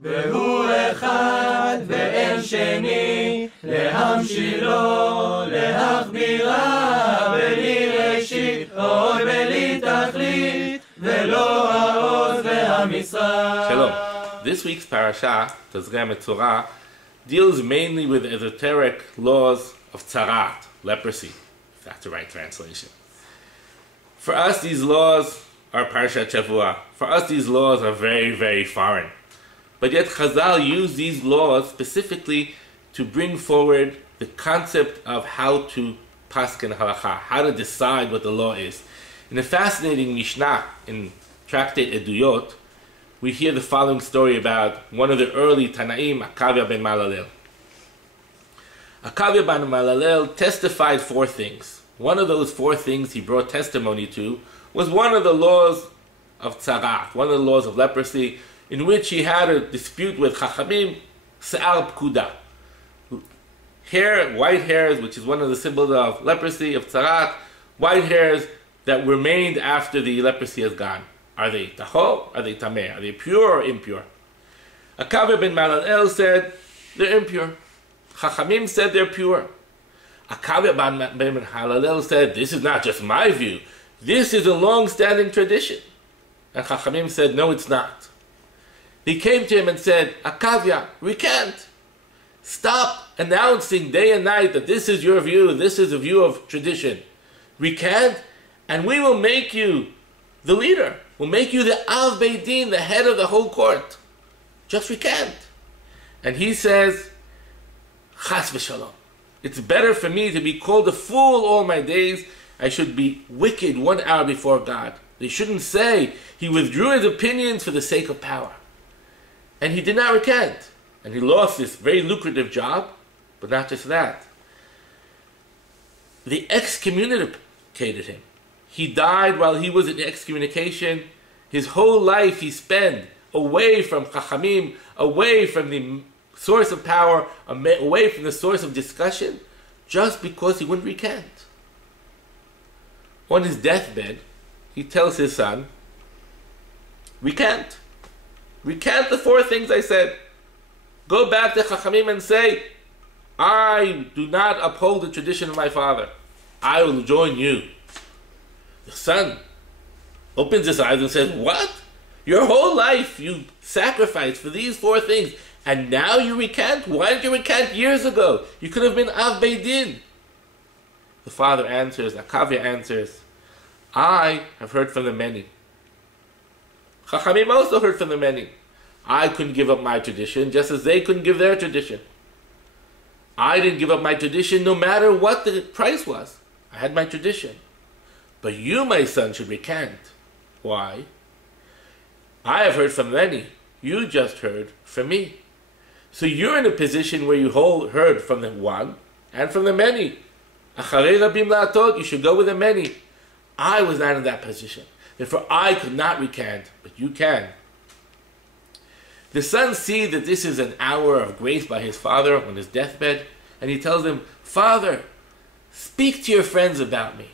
והוא אחד ואין שני, להמשילו, להכבירה, בלי ראשית, עוד בלי תכלית, ולא העוז והמשרה. Shalom. This week's parasha, Tazria Metzura, deals mainly with esoteric laws of tzarat, leprosy, if that's the right translation. For us, these laws are parashat Shavua. For us, these laws are very, very foreign. But yet Chazal used these laws specifically to bring forward the concept of how to paskin halacha, how to decide what the law is. In a fascinating Mishnah in Tractate Eduyot, we hear the following story about one of the early Tanaim, Akavya ben Malalel. Akavya ben Malalel testified 4 things. One of those 4 things he brought testimony to was one of the laws of tzarat, one of the laws of leprosy, in which he had a dispute with Chachamim, Se'ar Pkuda. Hair, white hairs, which is one of the symbols of leprosy, of tzarat, white hairs that remained after the leprosy has gone. Are they tahor? Are they tameh? Are they pure or impure? Akavya ben Malalel said they're impure. Chachamim said they're pure. Akavya ben Malalel said, this is not just my view. This is a long-standing tradition. And Chachamim said, no, it's not. He came to him and said, Akavya, recant. Stop announcing day and night that this is your view, this is a view of tradition. Recant, and we will make you the leader. We'll make you the Av Beit Din, the head of the whole court. Just recant. And he says, Chas v'shalom. It's better for me to be called a fool all my days. I should be wicked 1 hour before God. They shouldn't say he withdrew his opinions for the sake of power. And he did not recant. And he lost this very lucrative job. But not just that. They excommunicated him. He died while he was in excommunication. His whole life he spent away from Chachamim, away from the source of power, away from the source of discussion, just because he wouldn't recant. On his deathbed, he tells his son, recant. Recant the 4 things I said. Go back to Chachamim and say, I do not uphold the tradition of my father. I will join you. The son opens his eyes and says, what? Your whole life you sacrificed for these 4 things, and now you recant? Why did you recant years ago? You could have been Av Beit Din. The father answers, Akavya answers, I have heard from the many. Chachamim also heard from the many. I couldn't give up my tradition, just as they couldn't give their tradition. I didn't give up my tradition no matter what the price was. I had my tradition. But you, my son, should recant. Why? I have heard from many. You just heard from me. So you're in a position where you heard from the one and from the many. Acharei rabim la'atot, you should go with the many. I was not in that position. Therefore, I could not recant, but you can. The son sees that this is an hour of grace by his father on his deathbed, and he tells him, Father, speak to your friends about me.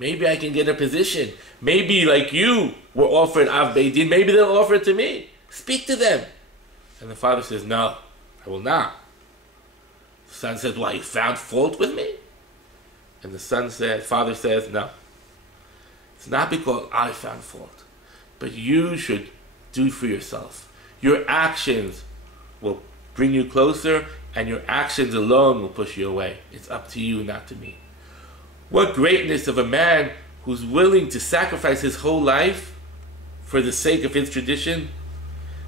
Maybe I can get a position. Maybe like you were offered Av Beit Din, maybe they'll offer it to me. Speak to them. And the father says, no, I will not. The son says, why, you found fault with me? And the father says, no. It's not because I found fault, but you should do for yourself. Your actions will bring you closer, and your actions alone will push you away. It's up to you, not to me. What greatness of a man who's willing to sacrifice his whole life for the sake of his tradition,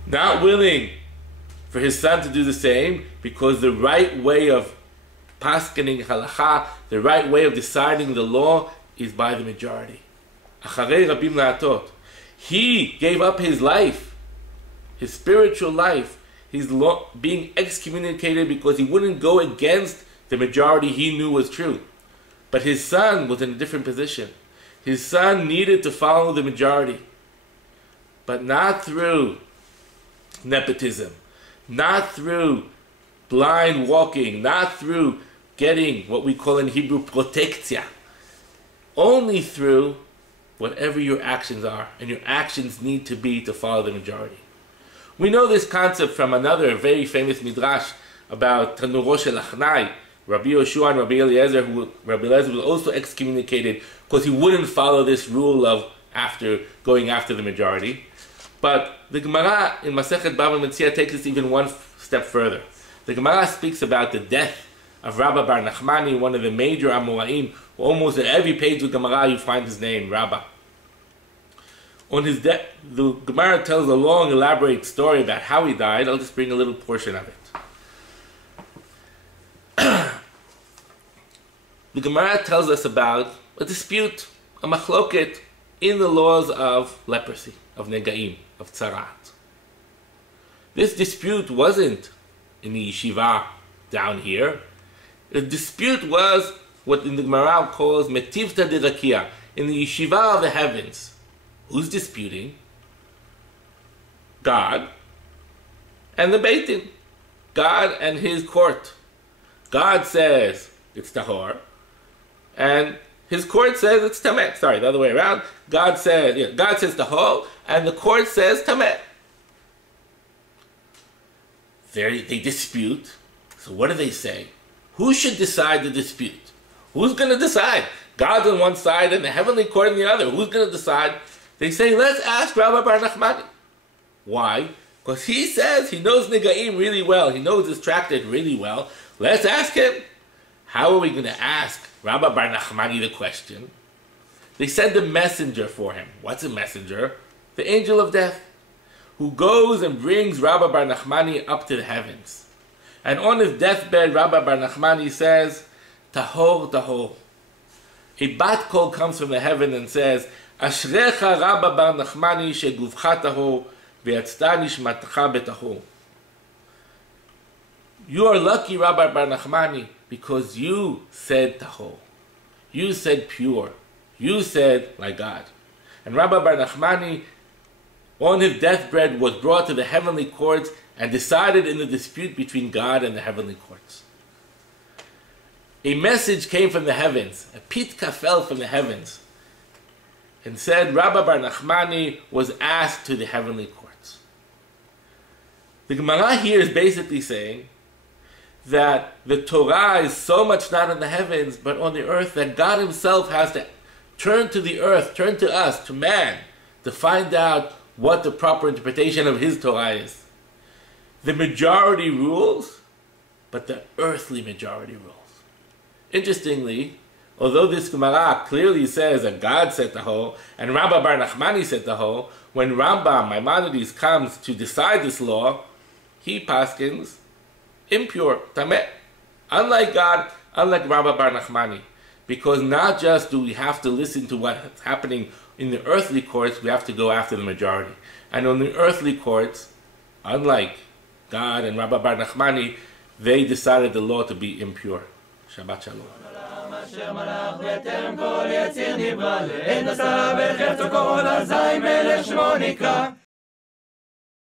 not willing for his son to do the same, because the right way of paskening halacha, the right way of deciding the law, is by the majority. Acharei rabim la'atot. He gave up his life, his spiritual life. He's being excommunicated because he wouldn't go against the majority he knew was true. But his son was in a different position. His son needed to follow the majority, but not through nepotism, not through blind walking, not through getting what we call in Hebrew protektia, only through whatever your actions are, and your actions need to be to follow the majority. We know this concept from another very famous midrash about Tanuro shel Achnai, Rabbi Yoshua and Rabbi Eliezer, Rabbi Eliezer was also excommunicated because he wouldn't follow this rule of going after the majority. But the Gemara in Masechet Bava Metzia takes this even one step further. The Gemara speaks about the death of Rabba Bar Nachmani, one of the major Amoraim. Almost in every page of Gemara you find his name, Rabba. On his death, the Gemara tells a long, elaborate story about how he died. I'll just bring a little portion of it. The Gemara tells us about a dispute, a machloket, in the laws of leprosy, of negaim, of tzarat. This dispute wasn't in the yeshiva down here. The dispute was what in the Gemara calls metivta derakia, in the yeshiva of the heavens. Who's disputing? God and the Beit Din. God and his court. God says it's tahor, and his court says it's tameh. Sorry, the other way around. God says tahor, and the court says tameh. They dispute. So what do they say? Who should decide the dispute? Who's going to decide? God's on one side and the heavenly court on the other. Who's going to decide? They say, let's ask Rabbi Bar Nachmani. Why? Because he says he knows Negaim really well. He knows this tractate really well. Let's ask him. How are we going to ask Rabbi Bar Nachmani the question? They send a messenger for him. What's a messenger? The angel of death, who goes and brings Rabbi Bar Nachmani up to the heavens. And on his deathbed, Rabbi Bar Nachmani says, Tahor, Tahor. A bat kol comes from the heaven and says, Ashrecha Rabbi Bar Nachmani sheguvcha tahor ve'yatzta nishmatcha betahor. You are lucky, Rabbi Bar Nachmani, because you said tahor. You said pure. You said like God. And Rabbi Bar Nachmani, on his deathbed, was brought to the heavenly courts and decided in the dispute between God and the heavenly courts. A message came from the heavens. A pitka fell from the heavens and said Rabbi Bar Nachmani was asked to the heavenly courts. The Gemara here is basically saying that the Torah is so much not in the heavens but on the earth that God himself has to turn to the earth, turn to us, to man, to find out what the proper interpretation of his Torah is. The majority rules, but the earthly majority rules. Interestingly, although this Gemara clearly says that God said tahor and Rabbi Bar Nachmani said tahor, when Rambam Maimonides comes to decide this law, he paskins impure, tameh. Unlike God, unlike Rabbi Bar Nachmani. Because not just do we have to listen to what's happening in the earthly courts, we have to go after the majority. And on the earthly courts, unlike God and Rabbi Bar Nachmani, they decided the law to be impure. Shabbat Shalom. אשר מלך בטרם כל יציר נברא, לעין עשה בחפצו כל אזי מלך שמו נקרא.